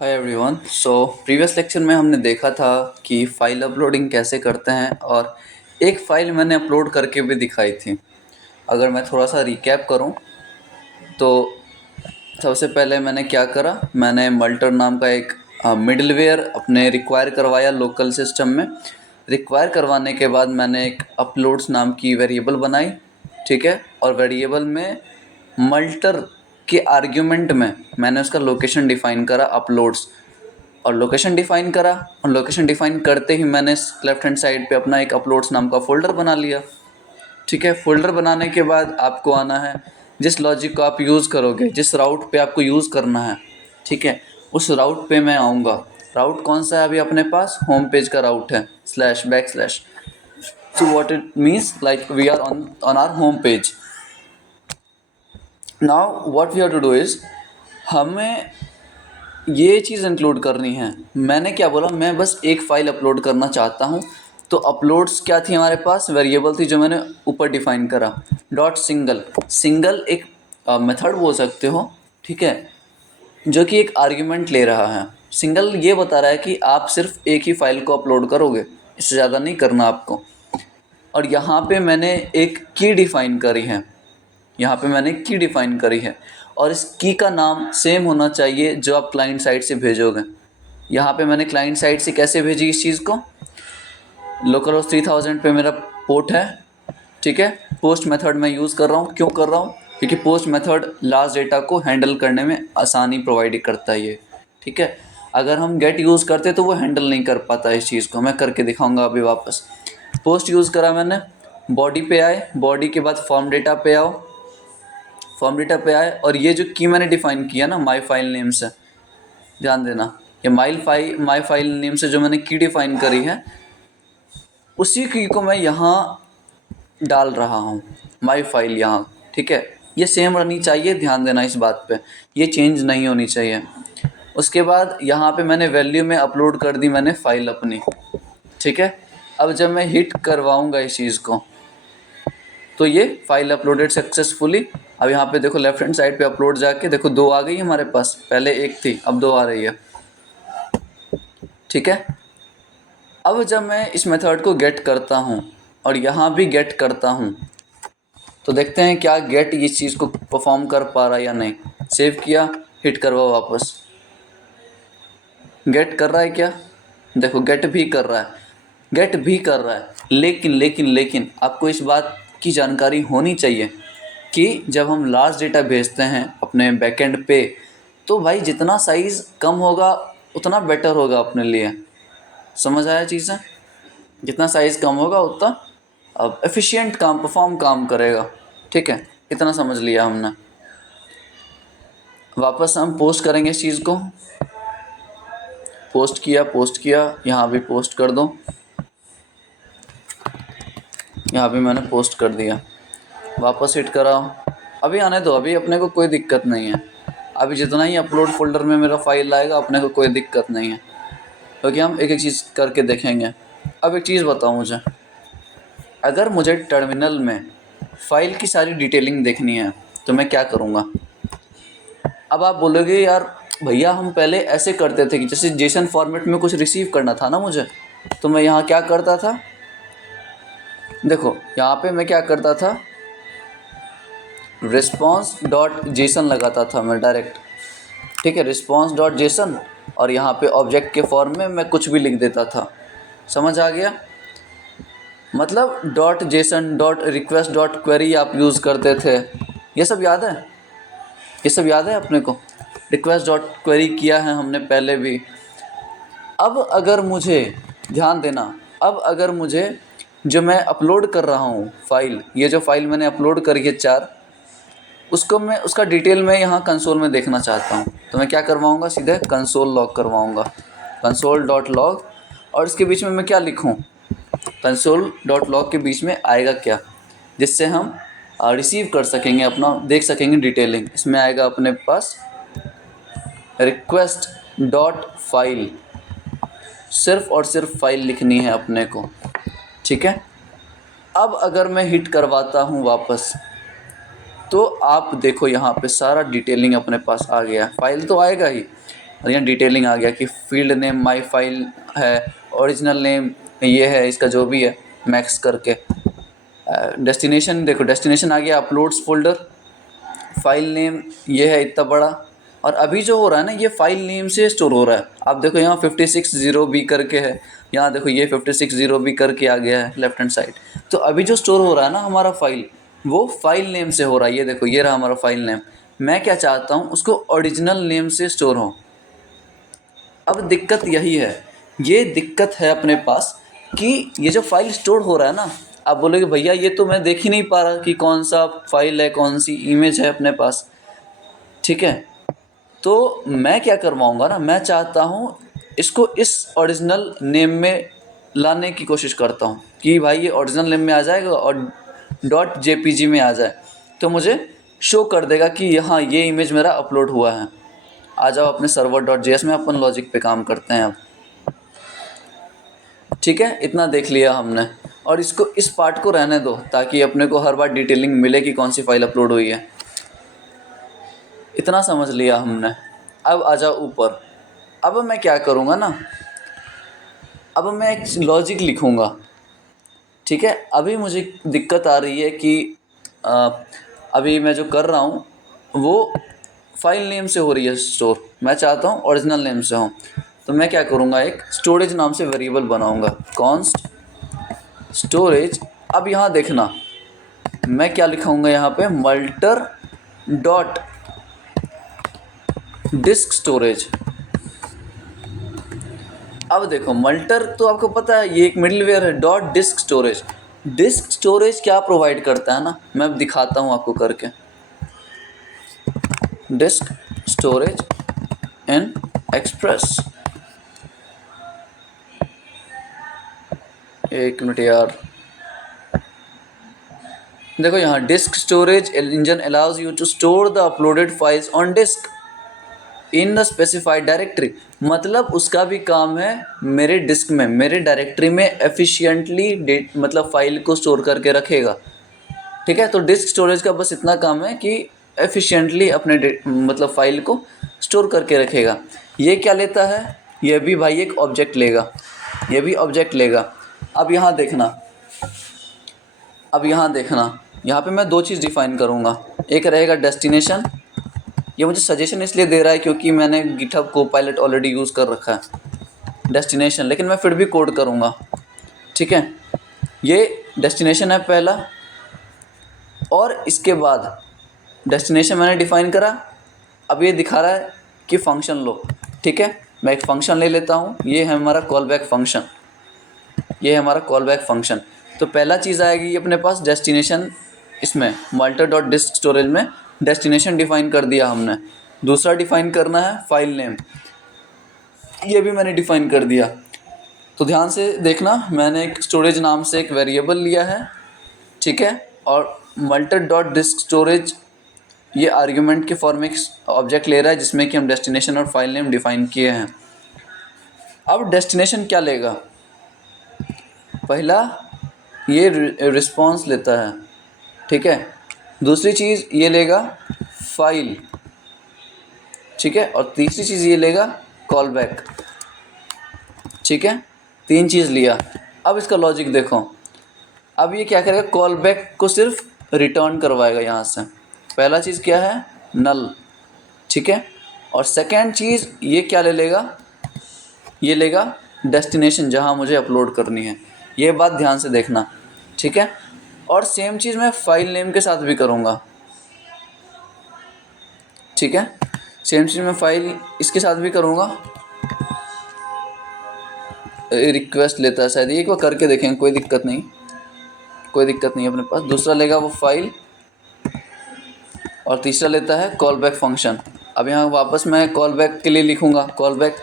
Hi everyone. Previous lecture में हमने देखा था कि फ़ाइल अपलोडिंग कैसे करते हैं और एक फ़ाइल मैंने अपलोड करके भी दिखाई थी। अगर मैं थोड़ा सा रिकैप करूं तो सबसे पहले मैंने क्या करा, मैंने मल्टर नाम का एक मिडलवेयर अपने रिक्वायर करवाया लोकल सिस्टम में। रिक्वायर करवाने के बाद मैंने एक अपलोड्स नाम की वेरिएबल बनाई, ठीक है। और वेरिएबल में मल्टर के आर्ग्यूमेंट में मैंने उसका लोकेशन डिफ़ाइन करा अपलोड्स, और लोकेशन डिफ़ाइन करा। और लोकेशन डिफ़ाइन करते ही मैंने लेफ्ट हैंड साइड पे अपना एक अपलोड्स नाम का फ़ोल्डर बना लिया, ठीक है। फ़ोल्डर बनाने के बाद आपको आना है, जिस लॉजिक को आप यूज़ करोगे, जिस राउट पे आपको यूज़ करना है, ठीक है, उस राउट पे मैं आऊँगा। राउट कौन सा है अभी अपने पास? होम पेज का राउट है, slash back slash. So what it means, like we are on our home page. Now what we have to do is, हमें ये चीज़ इंक्लूड करनी है। मैंने क्या बोला, मैं बस एक फ़ाइल अपलोड करना चाहता हूँ। तो अपलोड्स क्या थी हमारे पास? वेरिएबल थी जो मैंने ऊपर डिफ़ाइन करा, डॉट सिंगल। सिंगल एक मेथड बोल सकते हो, ठीक है, जो कि एक आर्ग्यूमेंट ले रहा है। सिंगल ये बता रहा है कि आप सिर्फ एक ही फ़ाइल को अपलोड करोगे, इससे ज़्यादा नहीं करना आपको। और यहाँ पे मैंने एक की डिफ़ाइन करी है, यहाँ पे मैंने की डिफ़ाइन करी है, और इस की का नाम सेम होना चाहिए जो आप क्लाइंट साइड से भेजोगे। यहाँ पे मैंने क्लाइंट साइड से कैसे भेजी इस चीज़ को? लोकल होस्ट 3000 पे मेरा पोर्ट है, ठीक है। पोस्ट मेथड मैं यूज़ कर रहा हूँ। क्यों कर रहा हूँ? क्योंकि पोस्ट मेथड लास्ट डेटा को हैंडल करने में आसानी प्रोवाइड करता है ये, ठीक है। अगर हम गेट यूज़ करते तो वो हैंडल नहीं कर पाता इस चीज़ को। मैं करके दिखाऊंगा अभी वापस। पोस्ट यूज़ करा मैंने, बॉडी पे आए, बॉडी के बाद फॉर्म डेटा पे आओ, फॉर्म डेटा पे आए, और ये जो की मैंने डिफ़ाइन किया ना माई फाइल नेम से, ध्यान देना, ये माई फाइल नेम से जो मैंने की डिफ़ाइन करी है, उसी की को मैं यहाँ डाल रहा हूँ, माई फाइल यहाँ, ठीक है। ये सेम रहनी चाहिए, ध्यान देना इस बात पे, ये चेंज नहीं होनी चाहिए। उसके बाद यहाँ पे मैंने वैल्यू में अपलोड कर दी मैंने फ़ाइल अपनी, ठीक है। अब जब मैं हिट करवाऊँगा इस चीज़ को तो ये फाइल अपलोडेड सक्सेसफुली। अब यहाँ पे देखो लेफ्ट हैंड साइड पे अपलोड जाके देखो, 2 आ गई हमारे पास, पहले 1 थी अब 2 आ रही है, ठीक है। अब जब मैं इस मेथड को गेट करता हूँ और यहाँ भी गेट करता हूँ, तो देखते हैं क्या गेट इस चीज़ को परफॉर्म कर पा रहा है या नहीं। सेव किया, हिट करवाओ वापस, गेट कर रहा है क्या? देखो गेट भी कर रहा है, गेट भी कर रहा है। लेकिन आपको इस बात की जानकारी होनी चाहिए कि जब हम लार्ज डेटा भेजते हैं अपने बैकएंड पे, तो भाई जितना साइज़ कम होगा उतना बेटर होगा अपने लिए। समझ आया चीज़ें? जितना साइज़ कम होगा उतना अब एफिशिएंट काम करेगा, ठीक है। इतना समझ लिया हमने। वापस हम पोस्ट करेंगे इस चीज़ को, पोस्ट किया, यहाँ भी पोस्ट कर दो, यहाँ भी मैंने पोस्ट कर दिया। वापस हिट कराओ, अभी आने दो, अभी अपने को कोई दिक्कत नहीं है। अभी जितना ही अपलोड फोल्डर में मेरा फाइल आएगा अपने को कोई दिक्कत नहीं है, क्योंकि हम एक एक चीज़ करके देखेंगे। अब एक चीज़ बताओ मुझे, अगर मुझे टर्मिनल में फ़ाइल की सारी डिटेलिंग देखनी है तो मैं क्या करूँगा? अब आप बोलोगे यार भैया हम पहले ऐसे करते थे कि जैसे जेसन फॉर्मेट में कुछ रिसीव करना था ना मुझे, तो मैं यहाँ क्या करता था, देखो यहाँ पे मैं क्या करता था, रिस्पॉन्स डॉट जेसन लगाता था मैं डायरेक्ट, ठीक है, रिस्पॉन्स डॉट जेसन, और यहाँ पे ऑब्जेक्ट के फॉर्म में मैं कुछ भी लिख देता था। समझ आ गया? मतलब dot JSON, dot request, dot query आप यूज़ करते थे, ये सब याद है? ये सब याद है अपने को? रिक्वेस्ट डॉट क्वेरी किया है हमने पहले भी। अब अगर मुझे, ध्यान देना, अब अगर मुझे जो मैं अपलोड कर रहा हूँ फाइल, ये जो फाइल मैंने अपलोड करी है 4, उसको मैं उसका डिटेल में यहाँ कंसोल में देखना चाहता हूँ, तो मैं क्या करवाऊँगा, सीधे कंसोल लॉग करवाऊँगा, कंसोल डॉट लॉग। और इसके बीच में मैं क्या लिखूँ, कंसोल डॉट लॉग के बीच में आएगा क्या, जिससे हम रिसीव कर सकेंगे, अपना देख सकेंगे डिटेलिंग। इसमें आएगा अपने पास रिक्वेस्ट डॉट फाइल, सिर्फ और सिर्फ फाइल लिखनी है अपने को, ठीक है। अब अगर मैं हिट करवाता हूँ वापस, तो आप देखो यहाँ पे सारा डिटेलिंग अपने पास आ गया। फाइल तो आएगा ही, और यहाँ डिटेलिंग आ गया कि फील्ड नेम माई फाइल है, ओरिजिनल नेम ये है इसका जो भी है मैक्स करके। डेस्टिनेशन देखो, डेस्टिनेशन आ गया अपलोड्स फोल्डर, फाइल नेम ये है इतना बड़ा, और अभी जो हो रहा है ना ये फाइल नेम से स्टोर हो रहा है। आप देखो यहाँ 560B करके है, यहाँ देखो ये 560B करके आ गया है लेफ्ट हैंड साइड। तो अभी जो स्टोर हो रहा है ना हमारा फाइल, वो फाइल नेम से हो रहा है। ये देखो ये रहा हमारा फाइल नेम। मैं क्या चाहता हूँ, उसको ओरिजिनल नेम से स्टोर हो। अब दिक्कत यही है, ये दिक्कत है अपने पास कि ये जो फाइल स्टोर हो रहा है ना, आप बोलोगे भैया ये तो मैं देख ही नहीं पा रहा कि कौन सा फाइल है, कौन सी इमेज है अपने पास, ठीक है। तो मैं क्या करवाऊँगा ना, मैं चाहता हूँ इसको इस ओरिजिनल नेम में लाने की कोशिश करता हूँ कि भाई ये ओरिजिनल नेम में आ जाएगा और .jpg में आ जाए, तो मुझे शो कर देगा कि यहाँ ये इमेज मेरा अपलोड हुआ है। आ जाओ अपने server.js में, अपन लॉजिक पे काम करते हैं अब, ठीक है। इतना देख लिया हमने, और इसको इस पार्ट को रहने दो ताकि अपने को हर बार डिटेलिंग मिले कि कौन सी फाइल अपलोड हुई है। इतना समझ लिया हमने। अब आ जाओ ऊपर। अब मैं क्या करूँगा ना, अब मैं एक लॉजिक लिखूँगा, ठीक है। अभी मुझे दिक्कत आ रही है कि अभी मैं जो कर रहा हूँ वो फाइल नेम से हो रही है स्टोर, मैं चाहता हूँ ओरिजिनल नेम से हो। तो मैं क्या करूँगा, एक स्टोरेज नाम से वेरिएबल बनाऊँगा, कॉन्स्ट स्टोरेज। अब यहाँ देखना मैं क्या लिखाऊँगा, यहाँ पे मल्टर डॉट डिस्क स्टोरेज। अब देखो मल्टर तो आपको पता है ये एक मिडलवेयर है, dot disk storage. Disk storage क्या प्रोवाइड करता है ना, मैं अब दिखाता हूँ आपको करके। डिस्क स्टोरेज इन एक्सप्रेस, एक मिनट यार, देखो यहाँ disk storage engine allows you to store the uploaded files on disk in the specified directory. मतलब उसका भी काम है मेरे डिस्क में, मेरे डायरेक्टरी में एफिशिएंटली मतलब फाइल को स्टोर करके रखेगा, ठीक है। तो डिस्क स्टोरेज का बस इतना काम है कि एफिशिएंटली अपने मतलब फाइल को स्टोर करके रखेगा। ये क्या लेता है, ये भी भाई एक ऑब्जेक्ट लेगा, ये भी ऑब्जेक्ट लेगा। अब यहाँ देखना, अब यहाँ देखना, यहाँ पे मैं दो चीज़ डिफाइन करूँगा। एक रहेगा डेस्टिनेशन, ये मुझे सजेशन इसलिए दे रहा है क्योंकि मैंने गिटहब कोपायलट ऑलरेडी यूज़ कर रखा है डेस्टिनेशन, लेकिन मैं फिर भी कोड करूँगा, ठीक है। ये डेस्टिनेशन है पहला, और इसके बाद डेस्टिनेशन मैंने डिफ़ाइन करा। अब ये दिखा रहा है कि फ़ंक्शन लो, ठीक है। मैं एक फ़ंक्शन ले लेता हूँ, ये है हमारा कॉल बैक फंक्शन, ये है हमारा कॉल बैक फंक्शन। तो पहला चीज़ आएगी अपने पास डेस्टिनेशन, इसमें मल्टर डॉट डिस्क स्टोरेज में डेस्टिनेशन डिफ़ाइन कर दिया हमने। दूसरा डिफ़ाइन करना है फाइल नेम, ये भी मैंने डिफ़ाइन कर दिया। तो ध्यान से देखना, मैंने एक स्टोरेज नाम से एक वेरिएबल लिया है, ठीक है, और मल्टर डॉट डिस्क स्टोरेज ये आर्ग्यूमेंट के फॉर्म में ऑब्जेक्ट ले रहा है जिसमें कि हम डेस्टिनेशन और फाइल नेम डिफ़ाइन किए हैं। अब डेस्टिनेशन क्या लेगा, पहला ये रिस्पॉन्स लेता है, ठीक है। दूसरी चीज़ ये लेगा फाइल, ठीक है, और तीसरी चीज़ ये लेगा कॉल बैक, ठीक है। तीन चीज़ लिया। अब इसका लॉजिक देखो, अब ये क्या करेगा, कॉल बैक को सिर्फ रिटर्न करवाएगा यहाँ से। पहला चीज़ क्या है, नल, ठीक है, और सेकेंड चीज़ ये क्या ले लेगा, ये लेगा डेस्टिनेशन जहाँ मुझे अपलोड करनी है। ये बात ध्यान से देखना, ठीक है। और सेम चीज़ मैं फाइल नेम के साथ भी करूँगा, ठीक है। सेम चीज़ मैं फाइल इसके साथ भी करूँगा। रिक्वेस्ट लेता है शायद, एक बार करके देखेंगे, कोई दिक्कत नहीं, कोई दिक्कत नहीं अपने पास। दूसरा लेगा वो फाइल, और तीसरा लेता है कॉल बैक फंक्शन। अब यहाँ वापस मैं कॉल बैक के लिए लिखूँगा, कॉल बैक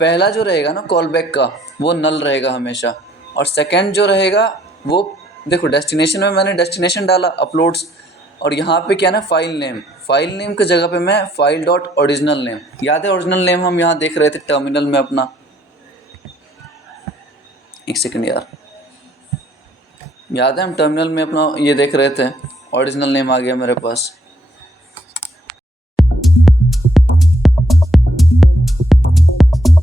पहला जो रहेगा ना कॉल बैक का वो नल रहेगा हमेशा, और सेकंड जो रहेगा वो देखो डेस्टिनेशन में मैंने डेस्टिनेशन डाला अपलोड्स, और यहाँ पे क्या ना फाइल नेम, फाइल नेम की जगह पे मैं फाइल डॉट ओरिजिनल नेम, याद है ओरिजिनल नेम हम यहाँ देख रहे थे टर्मिनल में अपना, एक सेकंड यार, याद है हम टर्मिनल में अपना ये देख रहे थे, ओरिजिनल नेम आ गया मेरे पास।